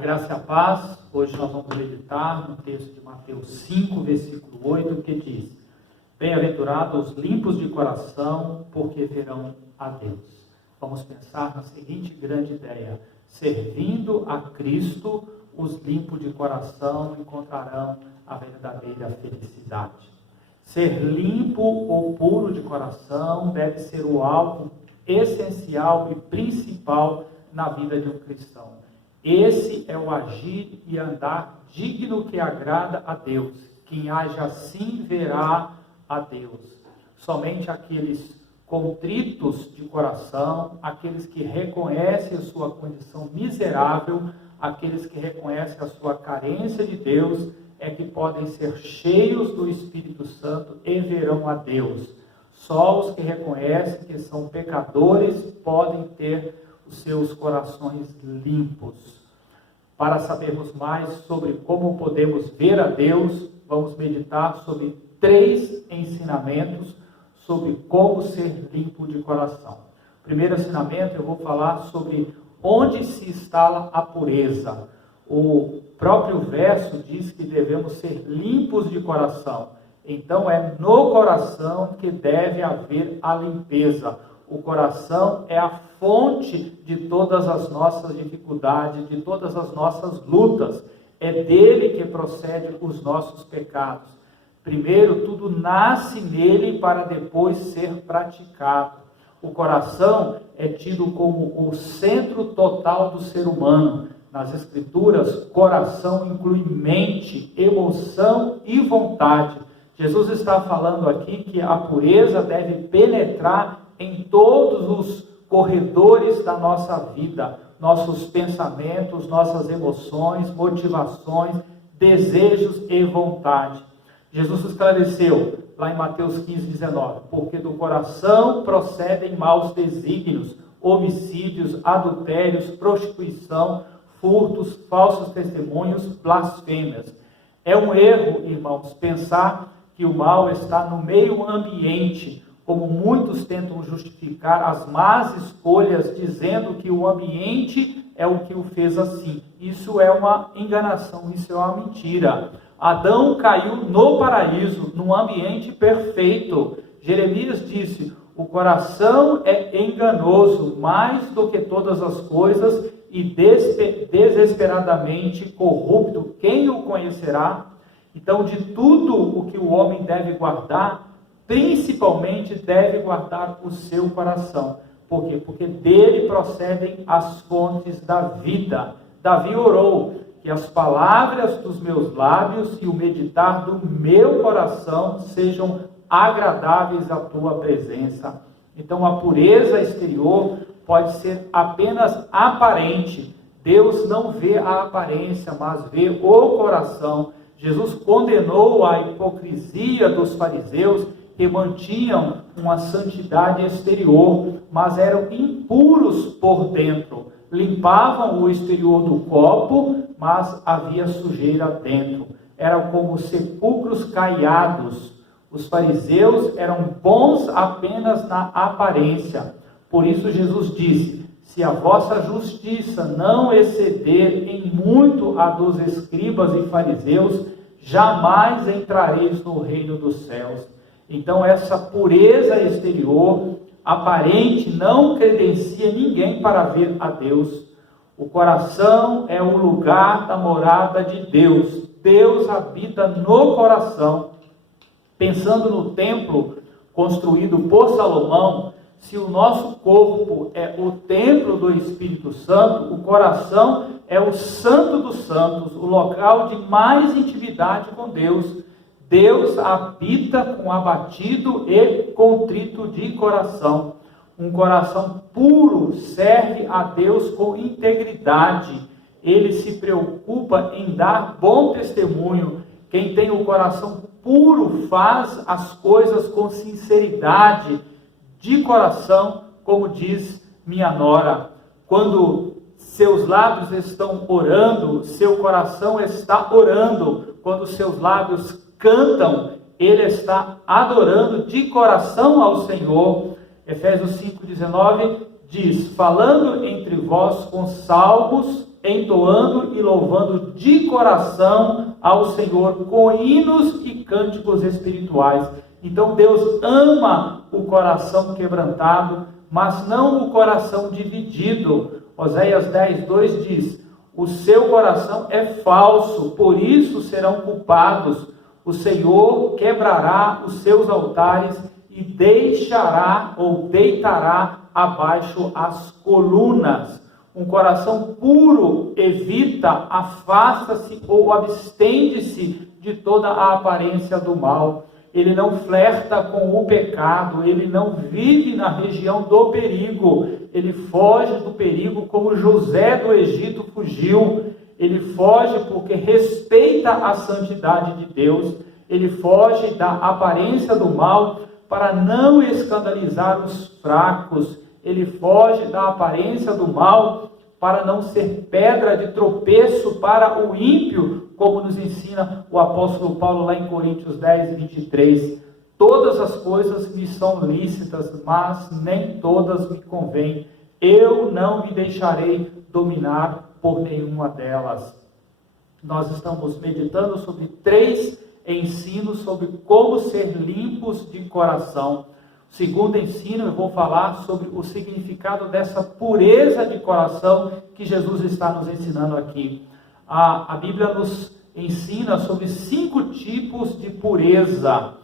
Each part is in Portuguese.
graça e a paz, hoje nós vamos meditar no texto de Mateus 5, versículo 8, que diz: Bem-aventurados os limpos de coração, porque verão a Deus. Vamos pensar na seguinte grande ideia: servindo a Cristo, os limpos de coração encontrarão a verdadeira felicidade. Ser limpo ou puro de coração deve ser o alvo essencial e principal na vida de um cristão. Esse é o agir e andar digno que agrada a Deus. Quem age assim verá a Deus. Somente aqueles contritos de coração, aqueles que reconhecem a sua condição miserável, aqueles que reconhecem a sua carência de Deus, é que podem ser cheios do Espírito Santo e verão a Deus. Só os que reconhecem que são pecadores podem ter os seus corações limpos. Para sabermos mais sobre como podemos ver a Deus, vamos meditar sobre 3 ensinamentos sobre como ser limpo de coração. Primeiro ensinamento, eu vou falar sobre onde se instala a pureza. O próprio verso diz que devemos ser limpos de coração. Então é no coração que deve haver a limpeza. O coração é a fonte de todas as nossas dificuldades, de todas as nossas lutas. É dele que procedem os nossos pecados. Primeiro, tudo nasce nele para depois ser praticado. O coração é tido como o centro total do ser humano. Nas Escrituras, coração inclui mente, emoção e vontade. Jesus está falando aqui que a pureza deve penetrar em todos os corredores da nossa vida, nossos pensamentos, nossas emoções, motivações, desejos e vontade. Jesus esclareceu lá em Mateus 15, 19, porque do coração procedem maus desígnios, homicídios, adultérios, prostituição, furtos, falsos testemunhos, blasfêmias. É um erro, irmãos, pensar que o mal está no meio ambiente, como muitos tentam justificar as más escolhas, dizendo que o ambiente é o que o fez assim. Isso é uma enganação, isso é uma mentira. Adão caiu no paraíso, num ambiente perfeito. Jeremias disse: o coração é enganoso mais do que todas as coisas e desesperadamente corrupto. Quem o conhecerá? Então, de tudo o que o homem deve guardar, principalmente deve guardar o seu coração. Por quê? Porque dele procedem as fontes da vida. Davi orou que as palavras dos meus lábios e o meditar do meu coração sejam agradáveis à tua presença. Então, a pureza exterior pode ser apenas aparente. Deus não vê a aparência, mas vê o coração. Jesus condenou a hipocrisia dos fariseus, que mantinham uma santidade exterior, mas eram impuros por dentro. Limpavam o exterior do copo, mas havia sujeira dentro. Eram como sepulcros caiados. Os fariseus eram bons apenas na aparência. Por isso Jesus disse: se a vossa justiça não exceder em muito a dos escribas e fariseus, jamais entrareis no reino dos céus. Então essa pureza exterior, aparente, não credencia ninguém para ver a Deus. O coração é o lugar da morada de Deus. Deus habita no coração. Pensando no templo construído por Salomão, se o nosso corpo é o templo do Espírito Santo, o coração é o santo dos santos, o local de mais intimidade com Deus. Deus habita com abatido e contrito de coração. Um coração puro serve a Deus com integridade. Ele se preocupa em dar bom testemunho. Quem tem o coração puro faz as coisas com sinceridade de coração, como diz minha nora. Quando seus lábios estão orando, seu coração está orando. Quando seus lábios cantam, ele está adorando de coração ao Senhor. Efésios 5,19 diz: falando entre vós com salmos, entoando e louvando de coração ao Senhor com hinos e cânticos espirituais. Então Deus ama o coração quebrantado, mas não o coração dividido. Oséias 10:2 diz: o seu coração é falso, por isso serão culpados. O Senhor quebrará os seus altares e deixará ou deitará abaixo as colunas. Um coração puro evita, afasta-se ou abstende-se de toda a aparência do mal. Ele não flerta com o pecado, ele não vive na região do perigo, ele foge do perigo como José do Egito fugiu. Ele foge porque respeita a santidade de Deus, ele foge da aparência do mal para não escandalizar os fracos, ele foge da aparência do mal para não ser pedra de tropeço para o ímpio, como nos ensina o apóstolo Paulo lá em Coríntios 10:23. Todas as coisas me são lícitas, mas nem todas me convêm. Eu não me deixarei dominar por nenhuma delas. Nós estamos meditando sobre 3 ensinos sobre como ser limpos de coração. O segundo ensino, eu vou falar sobre o significado dessa pureza de coração que Jesus está nos ensinando aqui. A Bíblia nos ensina sobre 5 tipos de pureza.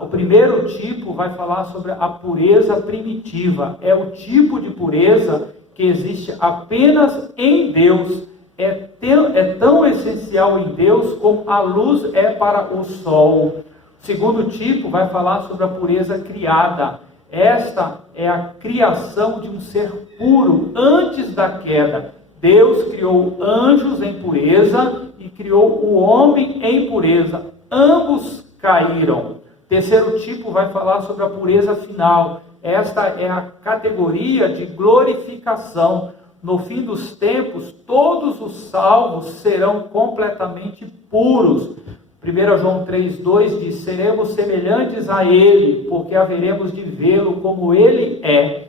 O primeiro tipo vai falar sobre a pureza primitiva. É o tipo de pureza que existe apenas em Deus. É tão essencial em Deus como a luz é para o sol. O segundo tipo vai falar sobre a pureza criada. Esta é a criação de um ser puro antes da queda. Deus criou anjos em pureza e criou o homem em pureza. Ambos caíram. O terceiro tipo vai falar sobre a pureza final. Esta é a categoria de glorificação. No fim dos tempos, todos os salvos serão completamente puros. 1 João 3:2 diz: seremos semelhantes a Ele, porque haveremos de vê-lo como Ele é.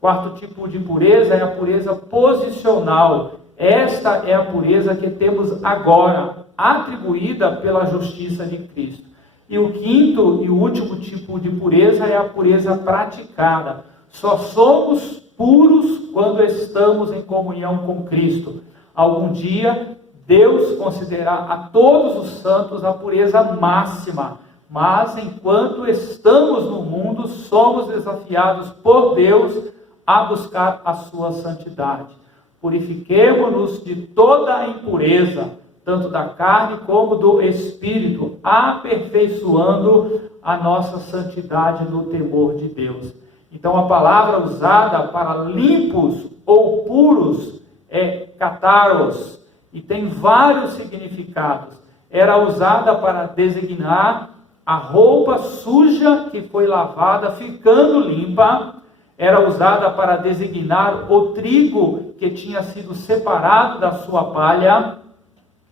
Quarto tipo de pureza é a pureza posicional. Esta é a pureza que temos agora, atribuída pela justiça de Cristo. E o quinto e último tipo de pureza é a pureza praticada. Só somos puros quando estamos em comunhão com Cristo. Algum dia, Deus concederá a todos os santos a pureza máxima, mas enquanto estamos no mundo, somos desafiados por Deus a buscar a sua santidade. Purifiquemo-nos de toda a impureza, tanto da carne como do espírito, aperfeiçoando a nossa santidade no temor de Deus. Então, a palavra usada para limpos ou puros é kataros, e tem vários significados. Era usada para designar a roupa suja que foi lavada, ficando limpa. Era usada para designar o trigo que tinha sido separado da sua palha.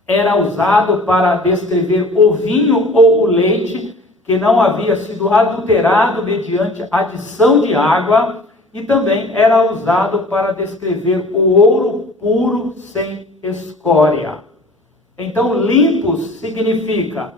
Era usado para descrever o vinho ou o leite que não havia sido adulterado mediante adição de água, e também era usado para descrever o ouro puro sem escória. Então, limpos significa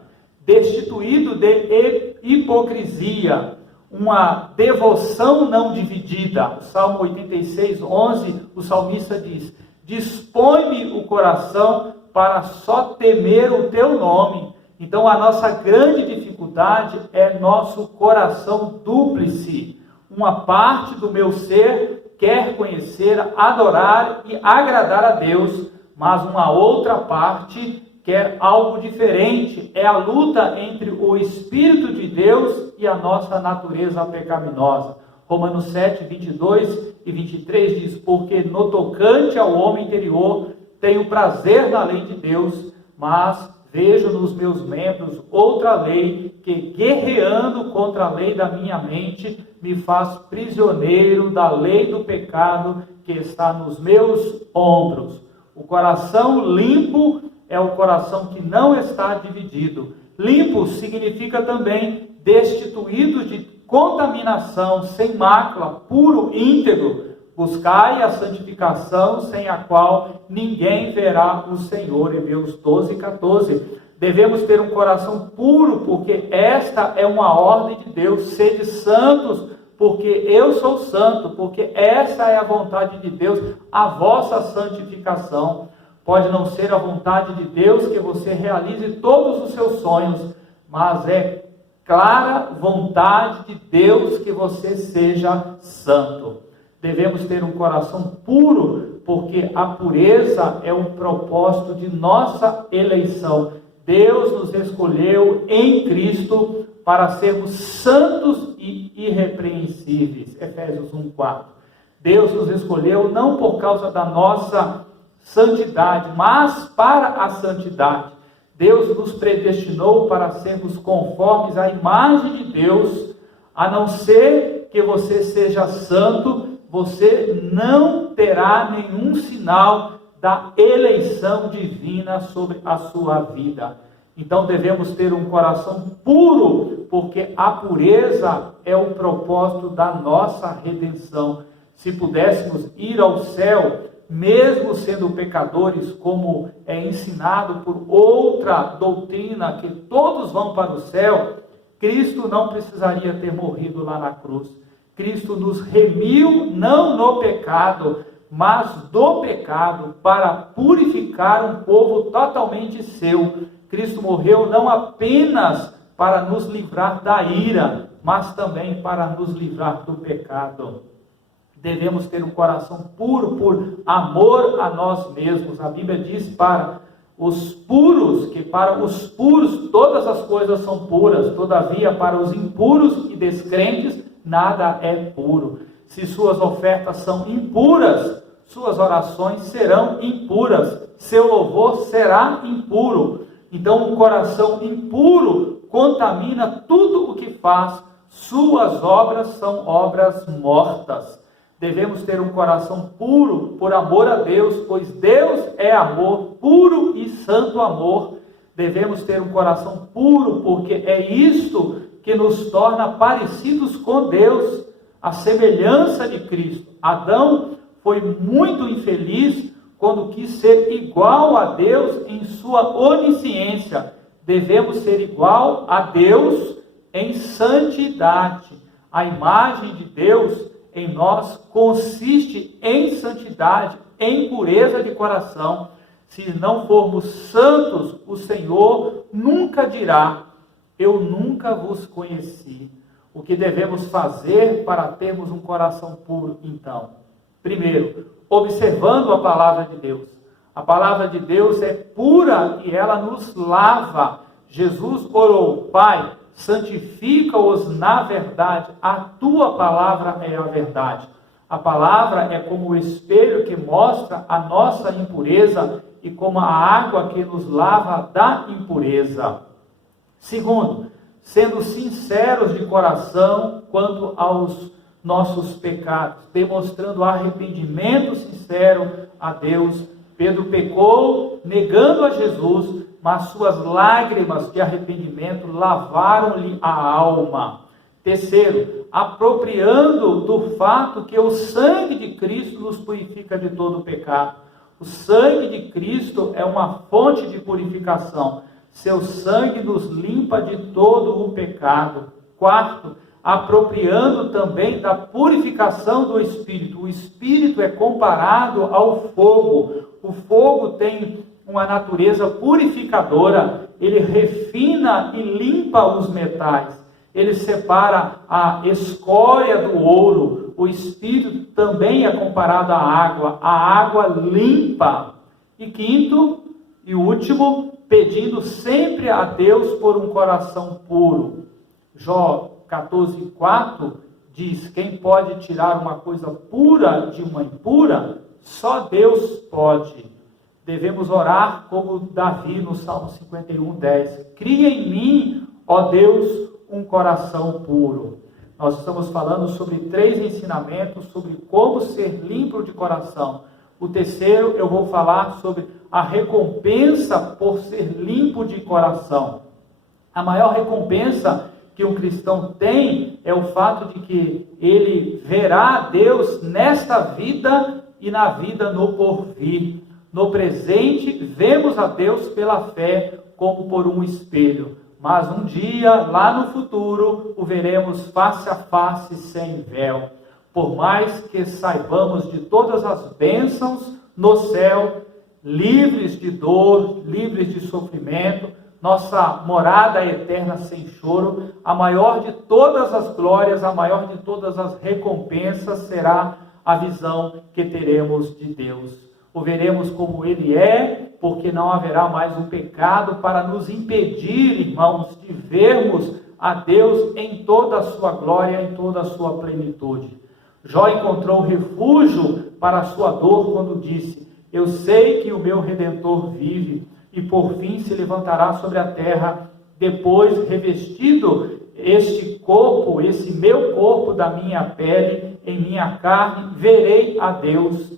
destituído de hipocrisia, uma devoção não dividida. O Salmo 86:11, o salmista diz: dispõe-me o coração para só temer o teu nome. Então, a nossa grande dificuldade é nosso coração dúplice. Uma parte do meu ser quer conhecer, adorar e agradar a Deus, mas uma outra parte quer algo diferente. É a luta entre o Espírito de Deus e a nossa natureza pecaminosa. Romanos 7:22 e 23 diz: porque no tocante ao homem interior tenho prazer na lei de Deus, mas vejo nos meus membros outra lei que, guerreando contra a lei da minha mente, me faz prisioneiro da lei do pecado que está nos meus ombros. O coração limpo é o coração que não está dividido. Limpo significa também destituído de contaminação, sem mácula, puro, íntegro. buscai a santificação, sem a qual ninguém verá o Senhor. Hebreus 12:14. Devemos ter um coração puro, porque esta é uma ordem de Deus. Sede santos, porque eu sou santo, porque essa é a vontade de Deus, a vossa santificação. Pode não ser a vontade de Deus que você realize todos os seus sonhos, mas é clara vontade de Deus que você seja santo. Devemos ter um coração puro, porque a pureza é um propósito de nossa eleição. Deus nos escolheu em Cristo para sermos santos e irrepreensíveis. Efésios 1:4. Deus nos escolheu não por causa da nossa santidade, mas para a santidade. Deus nos predestinou para sermos conformes à imagem de Deus. A não ser que você seja santo, você não terá nenhum sinal da eleição divina sobre a sua vida. Então devemos ter um coração puro, porque a pureza é o propósito da nossa redenção. Se pudéssemos ir ao céu, mesmo sendo pecadores, como é ensinado por outra doutrina, que todos vão para o céu, Cristo não precisaria ter morrido lá na cruz. Cristo nos remiu, não no pecado, mas do pecado, para purificar um povo totalmente seu. Cristo morreu não apenas para nos livrar da ira, mas também para nos livrar do pecado. Devemos ter um coração puro por amor a nós mesmos. A Bíblia diz para os puros, que para os puros todas as coisas são puras, todavia para os impuros e descrentes nada é puro. Se suas ofertas são impuras, suas orações serão impuras, seu louvor será impuro. Então, um coração impuro contamina tudo o que faz, suas obras são obras mortas. Devemos ter um coração puro por amor a Deus, pois Deus é amor, puro e santo amor. Devemos ter um coração puro, porque é isto que nos torna parecidos com Deus, a semelhança de Cristo. Adão foi muito infeliz quando quis ser igual a Deus em sua onisciência. Devemos ser igual a Deus em santidade. A imagem de Deus em nós consiste em santidade, em pureza de coração. Se não formos santos, o Senhor nunca dirá: eu nunca vos conheci. O que devemos fazer para termos um coração puro, então? Primeiro, observando a palavra de Deus. A palavra de Deus é pura e ela nos lava. Jesus orou: Pai, santifica-os na verdade, a tua palavra é a verdade. A palavra é como o espelho que mostra a nossa impureza e como a água que nos lava da impureza. Segundo, sendo sinceros de coração quanto aos nossos pecados, demonstrando arrependimento sincero a Deus. Pedro pecou negando a Jesus, mas suas lágrimas de arrependimento lavaram-lhe a alma. Terceiro, apropriando do fato que o sangue de Cristo nos purifica de todo o pecado. O sangue de Cristo é uma fonte de purificação. Seu sangue nos limpa de todo o pecado. Quarto, apropriando também da purificação do Espírito. O Espírito é comparado ao fogo. O fogo tem uma natureza purificadora. Ele refina e limpa os metais. Ele separa a escória do ouro. O Espírito também é comparado à água. A água limpa. E quinto e último, pedindo sempre a Deus por um coração puro. Jó 14:4 diz: quem pode tirar uma coisa pura de uma impura? Só Deus pode. Devemos orar como Davi no Salmo 51:10. Cria em mim, ó Deus, um coração puro. Nós estamos falando sobre 3 ensinamentos sobre como ser limpo de coração. O terceiro, eu vou falar sobre a recompensa por ser limpo de coração. A maior recompensa que um cristão tem é o fato de que ele verá a Deus nesta vida e na vida no porvir. No presente, vemos a Deus pela fé como por um espelho, mas um dia, lá no futuro, o veremos face a face, sem véu. Por mais que saibamos de todas as bênçãos no céu, livres de dor, livres de sofrimento, nossa morada eterna sem choro, a maior de todas as glórias, a maior de todas as recompensas será a visão que teremos de Deus. O veremos como Ele é, porque não haverá mais um pecado para nos impedir, irmãos, de vermos a Deus em toda a sua glória, em toda a sua plenitude. Jó encontrou refúgio para a sua dor quando disse: eu sei que o meu Redentor vive e por fim se levantará sobre a terra. Depois, revestido este corpo, esse meu corpo da minha pele, em minha carne, verei a Deus.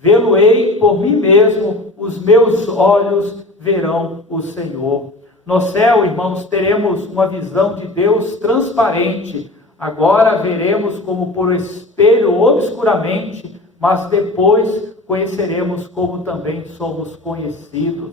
Vê-lo-ei por mim mesmo, os meus olhos verão o Senhor. No céu, irmãos, teremos uma visão de Deus transparente. Agora veremos como por espelho obscuramente, mas depois conheceremos como também somos conhecidos.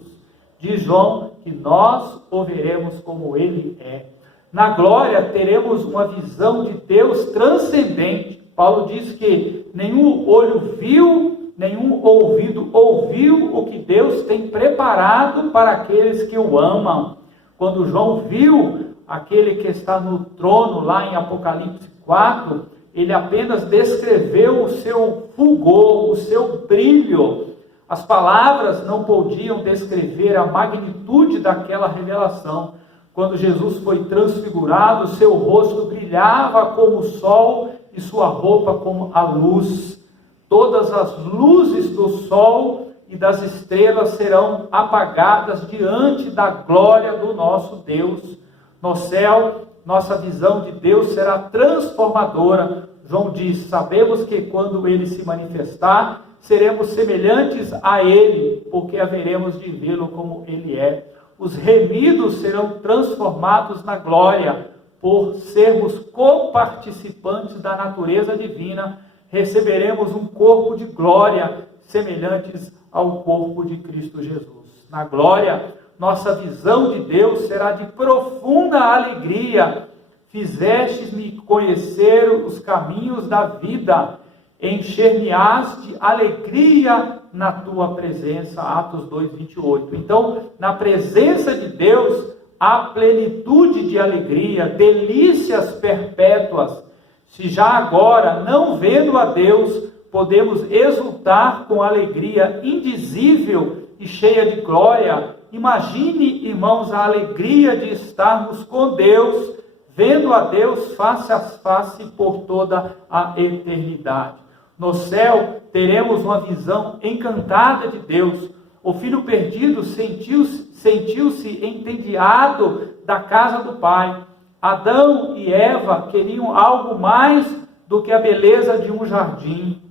Diz João que nós o veremos como Ele é. Na glória teremos uma visão de Deus transcendente. Paulo diz que nenhum olho viu, nenhum ouvido ouviu o que Deus tem preparado para aqueles que o amam. Quando João viu aquele que está no trono, lá em Apocalipse 4, ele apenas descreveu o seu fulgor, o seu brilho. As palavras não podiam descrever a magnitude daquela revelação. Quando Jesus foi transfigurado, seu rosto brilhava como o sol e sua roupa como a luz. Todas as luzes do sol e das estrelas serão apagadas diante da glória do nosso Deus. No céu, nossa visão de Deus será transformadora. João diz: sabemos que quando Ele se manifestar, seremos semelhantes a Ele, porque haveremos de vê-lo como Ele é. Os remidos serão transformados na glória, por sermos coparticipantes da natureza divina, receberemos um corpo de glória, semelhantes ao corpo de Cristo Jesus. Na glória, nossa visão de Deus será de profunda alegria. Fizestes-me conhecer os caminhos da vida, encher-me-ás de alegria na tua presença. Atos 2:28. Então, na presença de Deus, há plenitude de alegria, delícias perpétuas. Se já agora, não vendo a Deus, podemos exultar com alegria indizível e cheia de glória, imagine, irmãos, a alegria de estarmos com Deus, vendo a Deus face a face por toda a eternidade. No céu, teremos uma visão encantada de Deus. O filho perdido sentiu-se entediado da casa do Pai. Adão e Eva queriam algo mais do que a beleza de um jardim.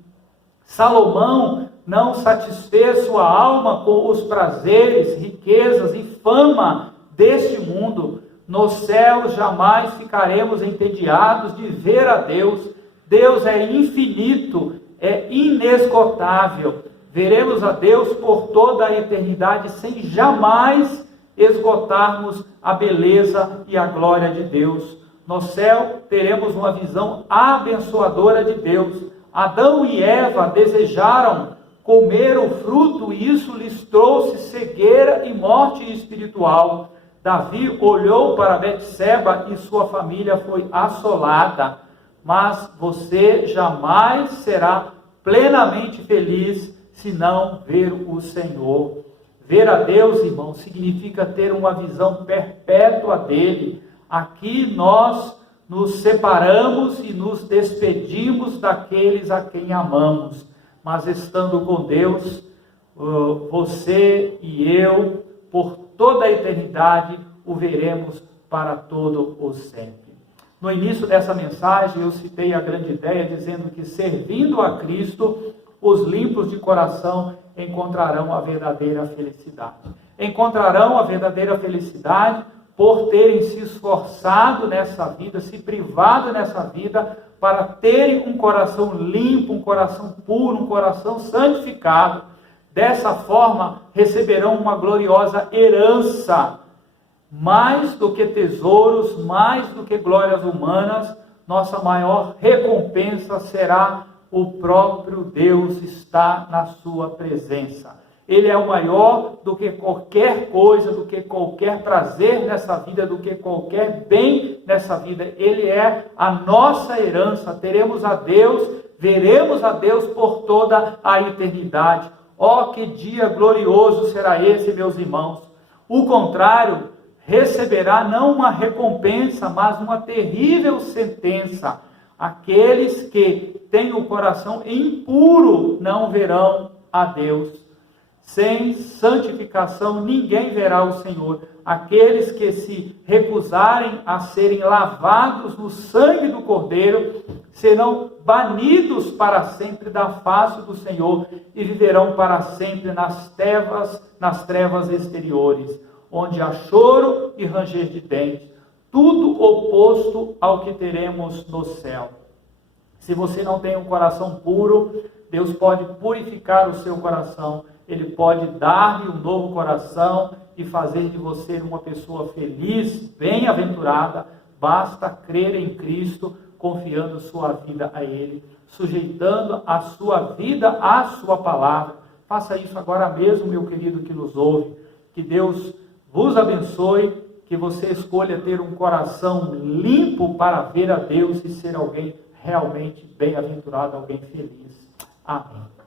Salomão não satisfez sua alma com os prazeres, riquezas e fama deste mundo. No céu jamais ficaremos entediados de ver a Deus. Deus é infinito, é inesgotável. Veremos a Deus por toda a eternidade sem jamais esgotarmos a beleza e a glória de Deus. No céu teremos uma visão abençoadora de Deus. Adão e Eva desejaram comer o fruto e isso lhes trouxe cegueira e morte espiritual. Davi olhou para Betseba e sua família foi assolada. Mas você jamais será plenamente feliz se não ver o Senhor. Ver a Deus, irmão, significa ter uma visão perpétua dele. Aqui nós nos separamos e nos despedimos daqueles a quem amamos. Mas estando com Deus, você e eu, por toda a eternidade, o veremos para todo o sempre. No início dessa mensagem, eu citei a grande ideia, dizendo que servindo a Cristo, os limpos de coração encontrarão a verdadeira felicidade. Encontrarão a verdadeira felicidade por terem se esforçado nessa vida, se privado nessa vida, para terem um coração limpo, um coração puro, um coração santificado. Dessa forma, receberão uma gloriosa herança. Mais do que tesouros, mais do que glórias humanas, nossa maior recompensa será o próprio Deus estar na sua presença. Ele é o maior do que qualquer coisa, do que qualquer prazer nessa vida, do que qualquer bem nessa vida. Ele é a nossa herança. Teremos a Deus, veremos a Deus por toda a eternidade. Oh, que dia glorioso será esse, meus irmãos! O contrário, receberá não uma recompensa, mas uma terrível sentença. Aqueles que têm o coração impuro não verão a Deus. Sem santificação ninguém verá o Senhor. Aqueles que se recusarem a serem lavados no sangue do Cordeiro serão banidos para sempre da face do Senhor e viverão para sempre nas trevas exteriores, onde há choro e ranger de dentes, tudo oposto ao que teremos no céu. Se você não tem um coração puro, Deus pode purificar o seu coração. Ele pode dar-lhe um novo coração e fazer de você uma pessoa feliz, bem-aventurada. Basta crer em Cristo, confiando sua vida a Ele, sujeitando a sua vida à sua palavra. Faça isso agora mesmo, meu querido que nos ouve. Que Deus vos abençoe, que você escolha ter um coração limpo para ver a Deus e ser alguém realmente bem-aventurado, alguém feliz. Amém.